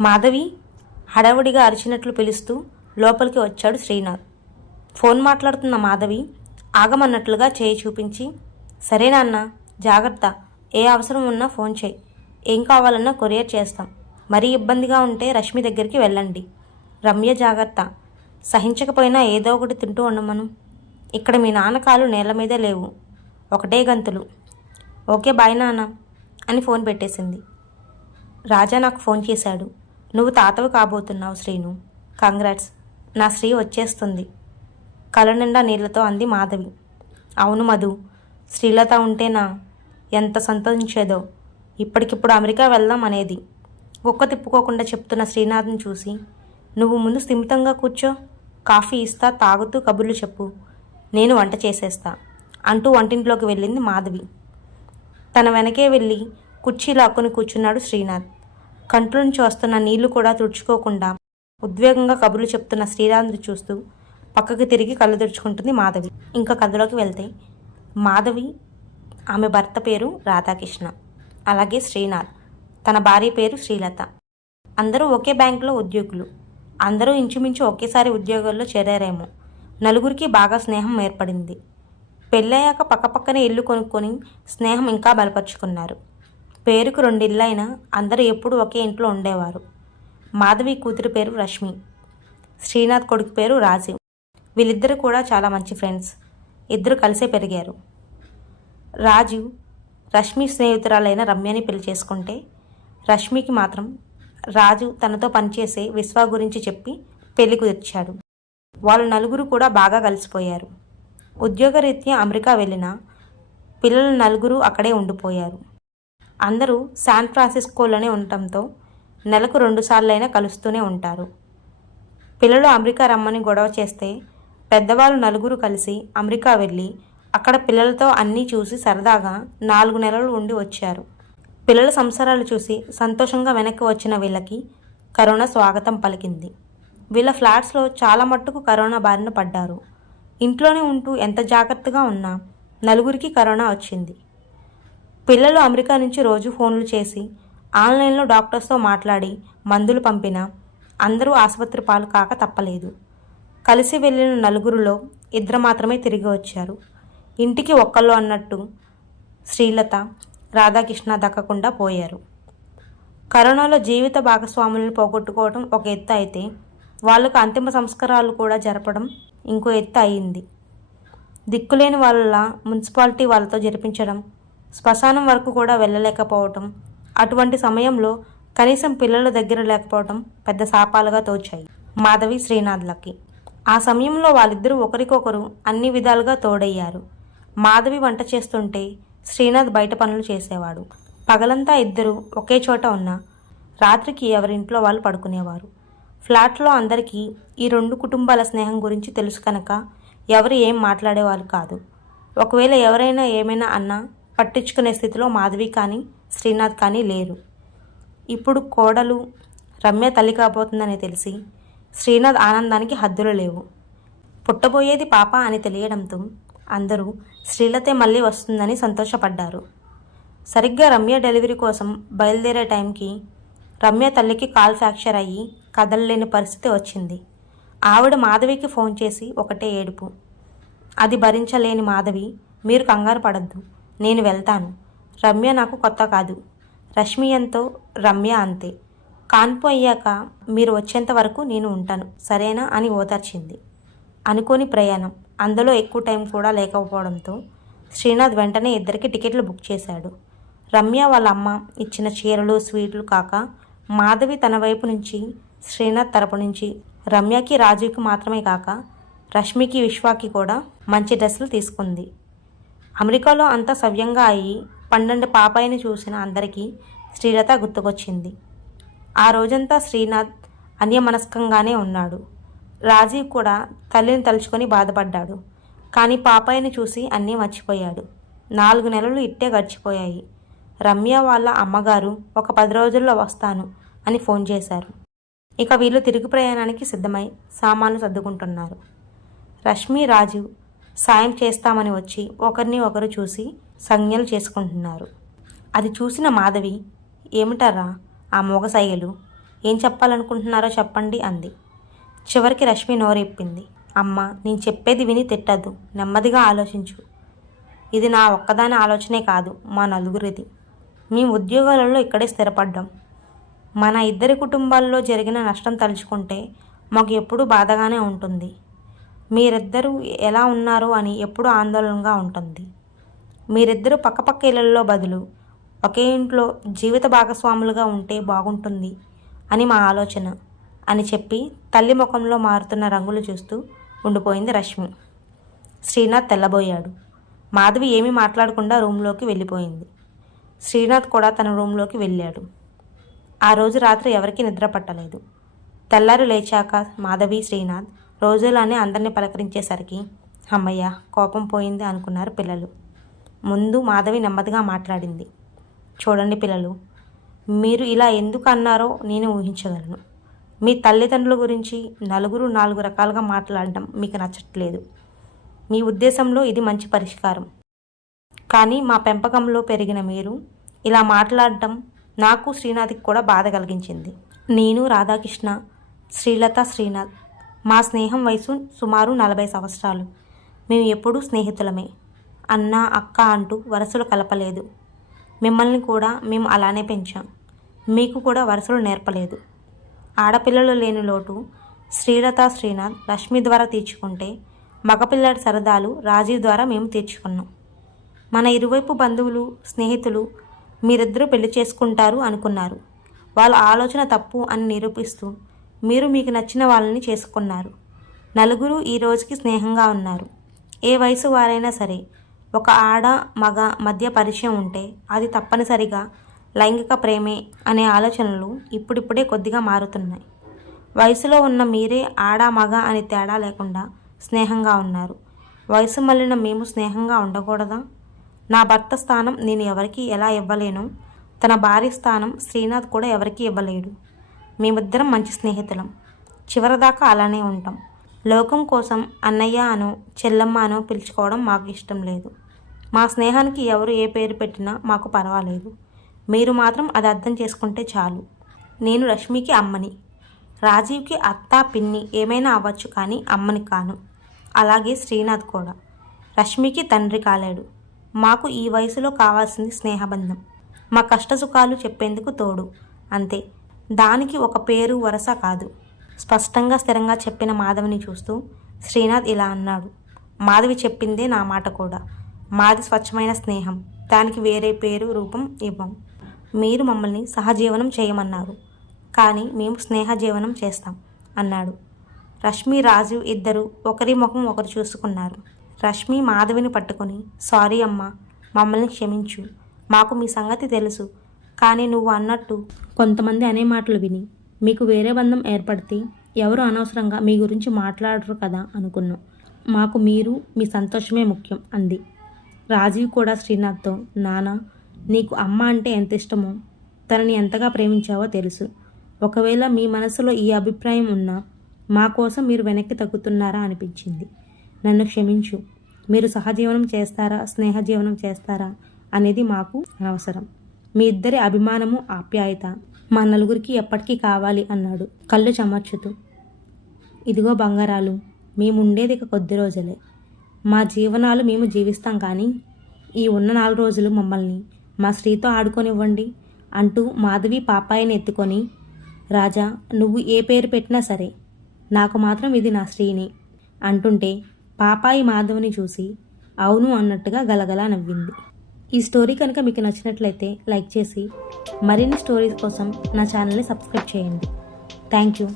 మాధవి హడావుడిగా అరిచినట్లు పిలుస్తూ లోపలికి వచ్చాడు శ్రీనాథ్. ఫోన్ మాట్లాడుతున్న మాధవి ఆగమన్నట్లుగా చేయి చూపించి సరే నాన్న జాగ్రత్త. ఏ అవసరం ఉన్నా ఫోన్ చేయి. ఏం కావాలన్నా కొరియర్ చేస్తాం. మరీ ఇబ్బందిగా ఉంటే రష్మి దగ్గరికి వెళ్ళండి. రమ్య జాగ్రత్త. సహించకపోయినా ఏదో ఒకటి తింటూ ఉండమను ఇక్కడ మీ నాన్న కాలు నేల మీదే లేవు. ఒకటే గంతులు. ఓకే బాయ్ నాన్న అని ఫోన్ పెట్టేసింది. రాజా నాకు ఫోన్ చేశాడు. నువ్వు తాతవి కాబోతున్నావు శ్రీను. కంగ్రాట్స్. నా శ్రీ వచ్చేస్తుంది. కళ్ళ నిండా నీళ్ళతో అంది మాధవి. అవును మధు. శ్రీలత ఉంటేనా ఎంత సంతోషించేదో. ఇప్పటికిప్పుడు అమెరికా వెళ్దాం అనేది. ఒక్క తిప్పుకోకుండా చెప్తున్న శ్రీనాథ్ని చూసి నువ్వు ముందు స్థిమితంగా కూర్చో. కాఫీ ఇస్తా తాగుతూ కబుర్లు చెప్పు. నేను వంట చేసేస్తా అంటూ వంటింట్లోకి వెళ్ళింది మాధవి. తన వెనకే వెళ్ళి కుర్చీ లాక్కుని కూర్చున్నాడు శ్రీనాథ్. కంట్లో నుంచి వస్తున్న నీళ్ళు కూడా తుడుచుకోకుండా ఉద్వేగంగా కబుర్లు చెప్తున్న శ్రీనాథ్ని చూస్తూ పక్కకి తిరిగి కళ్ళు తుడుచుకుంటుంది మాధవి. ఇంకా కథలోకి వెళ్తే మాధవి ఆమె భర్త పేరు రాధాకృష్ణ అలాగే శ్రీనాథ్. తన భార్య పేరు శ్రీలత. అందరూ ఒకే బ్యాంకులో ఉద్యోగులు. అందరూ ఇంచుమించు ఒకేసారి ఉద్యోగాల్లో చేరారేమో. నలుగురికి బాగా స్నేహం ఏర్పడింది. పెళ్ళయ్యాక పక్కపక్కనే ఇల్లు కొనుక్కొని స్నేహం ఇంకా బలపరుచుకున్నారు. పేరుకు రెండిళ్ళైనా అందరూ ఎప్పుడూ ఒకే ఇంట్లో ఉండేవారు. మాధవి కూతురు పేరు రష్మి. శ్రీనాథ్ కొడుకు పేరు రాజీవ్. వీళ్ళిద్దరూ కూడా చాలా మంచి ఫ్రెండ్స్. ఇద్దరు కలిసే పెరిగారు. రాజీవ్ రష్మి స్నేహితురాలైన రమ్యని పెళ్ళి చేసుకుంటే రష్మికి మాత్రం రాజు తనతో పనిచేసే విశ్వ గురించి చెప్పి పెళ్ళి కుదిర్చాడు వాళ్ళు నలుగురు కూడా బాగా కలిసిపోయారు. ఉద్యోగరీత్యా అమెరికా వెళ్ళిన పిల్లలు నలుగురు అక్కడే ఉండిపోయారు. అందరూ శాన్ ఫ్రాన్సిస్కోలోనే ఉండటంతో నెలకు రెండుసార్లైనా కలుస్తూనే ఉంటారు. పిల్లలు అమెరికా రమ్మని గొడవ చేస్తే పెద్దవాళ్ళు నలుగురు కలిసి అమెరికా వెళ్ళి అక్కడ పిల్లలతో అన్నీ చూసి సరదాగా నాలుగు నెలలు ఉండి వచ్చారు. పిల్లల సంసారాలు చూసి సంతోషంగా వెనక్కి వచ్చిన వీళ్ళకి కరోనా స్వాగతం పలికింది. వీళ్ళ ఫ్లాట్స్లో చాలా మట్టుకు కరోనా బారిన పడ్డారు. ఇంట్లోనే ఉంటూ ఎంత జాగ్రత్తగా ఉన్నా నలుగురికి కరోనా వచ్చింది. పిల్లలు అమెరికా నుంచి రోజు ఫోన్లు చేసి ఆన్లైన్లో డాక్టర్స్తో మాట్లాడి మందులు పంపినా అందరూ ఆసుపత్రి పాలు కాక తప్పలేదు. కలిసి వెళ్ళిన నలుగురిలో ఇద్దరు మాత్రమే తిరిగి వచ్చారు. ఇంటికి ఒక్కళ్ళు అన్నట్టు శ్రీలత రాధాకృష్ణ దక్కకుండా పోయారు. కరోనాలో జీవిత భాగస్వాములను పోగొట్టుకోవడం ఒక ఎత్తు అయితే వాళ్ళకు అంతిమ సంస్కారాలు కూడా జరపడం ఇంకో ఎత్తు అయింది. దిక్కులేని వాళ్ళ మున్సిపాలిటీ వాళ్ళతో జరిపించడం శ్మశానం వరకు కూడా వెళ్ళలేకపోవటం అటువంటి సమయంలో కనీసం పిల్లల దగ్గర లేకపోవటం పెద్ద శాపాలుగా తోచాయి మాధవి శ్రీనాథ్లకి. ఆ సమయంలో వాళ్ళిద్దరూ ఒకరికొకరు అన్ని విధాలుగా తోడయ్యారు. మాధవి వంట చేస్తుంటే శ్రీనాథ్ బయట పనులు చేసేవాడు. పగలంతా ఇద్దరు ఒకే చోట ఉన్నా రాత్రికి ఎవరింట్లో వాళ్ళు పడుకునేవారు. ఫ్లాట్లో అందరికీ ఈ రెండు కుటుంబాల స్నేహం గురించి తెలుసు కనుక ఎవరు ఏం మాట్లాడేవారు కాదు. ఒకవేళ ఎవరైనా ఏమైనా అన్నా పట్టించుకునే స్థితిలో మాధవి కానీ శ్రీనాథ్ కానీ లేరు. ఇప్పుడు కోడలు రమ్య తల్లి కాబోతుందని తెలిసి శ్రీనాథ్ ఆనందానికి హద్దులు లేవు. పుట్టబోయేది పాప అని తెలియడంతో అందరూ శ్రీలతే మళ్ళీ వస్తుందని సంతోషపడ్డారు. సరిగ్గా రమ్య డెలివరీ కోసం బయలుదేరే టైంకి రమ్య తల్లికి కాల్ ఫ్రాక్చర్ అయ్యి కదలలేని పరిస్థితి వచ్చింది. ఆవిడ మాధవికి ఫోన్ చేసి ఒకటే ఏడుపు. అది భరించలేని మాధవి మీరు కంగారు పడద్దు. నేను వెళ్తాను. రమ్య నాకు కొత్త కాదు. రష్మి ఎంతో రమ్య అంతే. కాన్పు అయ్యాక మీరు వచ్చేంత వరకు నేను ఉంటాను. సరేనా అని ఓదార్చింది. అనుకోని ప్రయాణం. అందులో ఎక్కువ టైం కూడా లేకపోవడంతో శ్రీనాథ్ వెంటనే ఇద్దరికి టికెట్లు బుక్ చేశాడు. రమ్య వాళ్ళ అమ్మ ఇచ్చిన చీరలు స్వీట్లు కాక మాధవి తన వైపు నుంచి శ్రీనాథ్ తరపు నుంచి రమ్యకి రాజుకి మాత్రమే కాక రష్మికి విశ్వాకి కూడా మంచి డ్రెస్సులు తీసుకుంది. అమెరికాలో అంతా సవ్యంగా అయ్యి పన్నెండు పాపాయిని చూసిన అందరికీ శ్రీలత గుర్తుకొచ్చింది. ఆ రోజంతా శ్రీనాథ్ అన్యమనస్కంగానే ఉన్నాడు. రాజీవ్ కూడా తల్లిని తలుచుకొని బాధపడ్డాడు. కానీ పాపాయిని చూసి అన్నీ మర్చిపోయాడు. నాలుగు నెలలు ఇట్టే గడిచిపోయాయి. రమ్య వాళ్ళ అమ్మగారు ఒక పది రోజుల్లో వస్తాను అని ఫోన్ చేశారు. ఇక వీళ్ళు తిరుగు ప్రయాణానికి సిద్ధమై సామాన్లు సర్దుకుంటున్నారు. రష్మి రాజీవ్ సాయం చేస్తామని వచ్చి ఒకరిని ఒకరు చూసి సంజ్ఞలు చేసుకుంటున్నారు. అది చూసిన మాధవి ఏమిటారా ఆ మోగ ఏం చెప్పాలనుకుంటున్నారో చెప్పండి అంది. చివరికి రష్మి నోరెప్పింది. అమ్మ నేను చెప్పేది విని తిట్టద్దు. నెమ్మదిగా ఆలోచించు. ఇది నా ఒక్కదాని ఆలోచనే కాదు మా నలుగురిది. మేము ఉద్యోగాలలో ఇక్కడే స్థిరపడ్డాం. మన ఇద్దరి కుటుంబాల్లో జరిగిన నష్టం తలుచుకుంటే మాకు ఎప్పుడూ బాధగానే ఉంటుంది. మీరిద్దరూ ఎలా ఉన్నారు అని ఎప్పుడూ ఆందోళనగా ఉంటుంది. మీరిద్దరూ పక్కపక్క ఇళ్ళలో బదులు ఒకే ఇంట్లో జీవిత భాగస్వాములుగా ఉంటే బాగుంటుంది అని మా ఆలోచన అని చెప్పి తల్లి ముఖంలో మారుతున్న రంగులు చూస్తూ ఉండిపోయింది రష్మి. శ్రీనాథ్ తెల్లబోయాడు. మాధవి ఏమీ మాట్లాడకుండా రూమ్లోకి వెళ్ళిపోయింది. శ్రీనాథ్ కూడా తన రూమ్లోకి వెళ్ళాడు. ఆ రోజు రాత్రి ఎవరికీ నిద్ర పట్టలేదు. తెల్లారు లేచాక మాధవి శ్రీనాథ్ రోజులానే అందరినీ పలకరించేసరికి అమ్మయ్య కోపం పోయింది అనుకున్నారు పిల్లలు. ముందు మాధవి నెమ్మదిగా మాట్లాడింది. చూడండి పిల్లలు మీరు ఇలా ఎందుకు అన్నారో నేను ఊహించగలను. మీ తల్లిదండ్రుల గురించి నలుగురు నాలుగు రకాలుగా మాట్లాడడం మీకు నచ్చట్లేదు. మీ ఉద్దేశంలో ఇది మంచి పరిష్కారం. కానీ మా పెంపకంలో పెరిగిన మీరు ఇలా మాట్లాడటం నాకు శ్రీనాథ్కి కూడా బాధ కలిగించింది. నేను రాధాకృష్ణ శ్రీలత శ్రీనాథ్ మా స్నేహం వయసు సుమారు నలభై సంవత్సరాలు. మేము ఎప్పుడూ స్నేహితులమే. అన్న అక్క అంటూ వరసలు కలపలేదు. మిమ్మల్ని కూడా మేము అలానే పెంచాం. మీకు కూడా వరసలు నేర్పలేదు. ఆడపిల్లలు లేని లోటు శ్రీలత శ్రీనాథ్ లక్ష్మి ద్వారా తీర్చుకుంటే మగపిల్లడి సరదాలు రాజీవ్ ద్వారా మేము తీర్చుకున్నాం. మన ఇరువైపు బంధువులు స్నేహితులు మీరిద్దరూ పెళ్ళి చేసుకుంటారు అనుకున్నారు. వాళ్ళ ఆలోచన తప్పు అని నిరూపిస్తూ మీరు మీకు నచ్చిన వాళ్ళని చేసుకున్నారు. నలుగురు ఈ రోజుకి స్నేహంగా ఉన్నారు. ఏ వయసు వారైనా సరే ఒక ఆడ మగ మధ్య పరిచయం ఉంటే అది తప్పనిసరిగా లైంగిక ప్రేమే అనే ఆలోచనలు ఇప్పుడిప్పుడే కొద్దిగా మారుతున్నాయి. వయసులో ఉన్న మీరే ఆడ మగ అని తేడా లేకుండా స్నేహంగా ఉన్నారు. వయసు మళ్ళిన మేము స్నేహంగా ఉండకూడదా? నా భర్త స్థానం నేను ఎవరికి ఎలా ఇవ్వలేను? తన భార్య స్థానం శ్రీనాథ్ కూడా ఎవరికీ ఇవ్వలేడు. మేమిద్దరం మంచి స్నేహితులం. చివరిదాకా అలానే ఉంటాం. లోకం కోసం అన్నయ్య అనో చెల్లమ్మ అను పిలుచుకోవడం మాకు ఇష్టం లేదు. మా స్నేహానికి ఎవరు ఏ పేరు పెట్టినా మాకు పర్వాలేదు. మీరు మాత్రం అది అర్థం చేసుకుంటే చాలు. నేను రష్మికి అమ్మని. రాజీవ్కి అత్త పిన్ని ఏమైనా అవ్వచ్చు కానీ అమ్మని కాను. అలాగే శ్రీనాథ్ కూడా. రష్మికి తండ్రి కాలేడు. మాకు ఈ వయసులో కావాల్సింది స్నేహబంధం. మా కష్టసుఖాలు చెప్పేందుకు తోడు. అంతే. దానికి ఒక పేరు వరస కాదు. స్పష్టంగా స్థిరంగా చెప్పిన మాధవిని చూస్తూ శ్రీనాథ్ ఇలా అన్నాడు. మాధవి చెప్పిందే నా మాట కూడా. మాది స్వచ్ఛమైన స్నేహం. దానికి వేరే పేరు రూపం ఇవ్వం. మీరు మమ్మల్ని సహజీవనం చేయమన్నారు. కానీ మేము స్నేహజీవనం చేస్తాం అన్నాడు. రష్మి రాజీవ్ ఇద్దరు ఒకరి ముఖం ఒకరు చూసుకున్నారు. రష్మి మాధవిని పట్టుకొని సారీ అమ్మా మమ్మల్ని క్షమించు. మాకు మీ సంగతి తెలుసు. కానీ నువ్వు అన్నట్టు. కొంతమంది అనే మాటలు విని మీకు వేరే బంధం ఏర్పడితే ఎవరు అనవసరంగా మీ గురించి మాట్లాడరు కదా అనుకున్నాం. మాకు మీరు మీ సంతోషమే ముఖ్యం అంది. రాజీవ్ కూడా శ్రీనాథ్తో నానా నీకు అమ్మ అంటే ఎంత ఇష్టమో తనని ఎంతగా ప్రేమించావో తెలుసు. ఒకవేళ మీ మనసులో ఈ అభిప్రాయం ఉన్నా మా కోసం మీరు వెనక్కి తగ్గుతున్నారా అనిపించింది. నన్ను క్షమించు. మీరు సహజీవనం చేస్తారా స్నేహజీవనం చేస్తారా అనేది మాకు అనవసరం. మీ ఇద్దరి అభిమానము ఆప్యాయత. మా నలుగురికి ఎప్పటికీ కావాలి అన్నాడు. కళ్ళు చెమర్చుతూ. ఇదిగో బంగారాలు మేముండేది ఇక కొద్ది రోజులే. మా జీవనాలు మేము జీవిస్తాం కానీ ఈ ఉన్న నాలుగు రోజులు మమ్మల్ని మా స్త్రీతో ఆడుకొనివ్వండి అంటూ మాధవి పాపాయిని ఎత్తుకొని రాజా నువ్వు ఏ పేరు పెట్టినా సరే నాకు మాత్రం ఇది నా స్త్రీని అంటుంటే పాపాయి మాధవిని చూసి అవును అన్నట్టుగా గలగలా నవ్వింది. ఈ స్టోరీ కనుక మీకు నచ్చినట్లయితే లైక్ చేసి మరిన్ని స్టోరీస్ కోసం నా ఛానల్ని సబ్స్క్రైబ్ చేయండి. Thank you.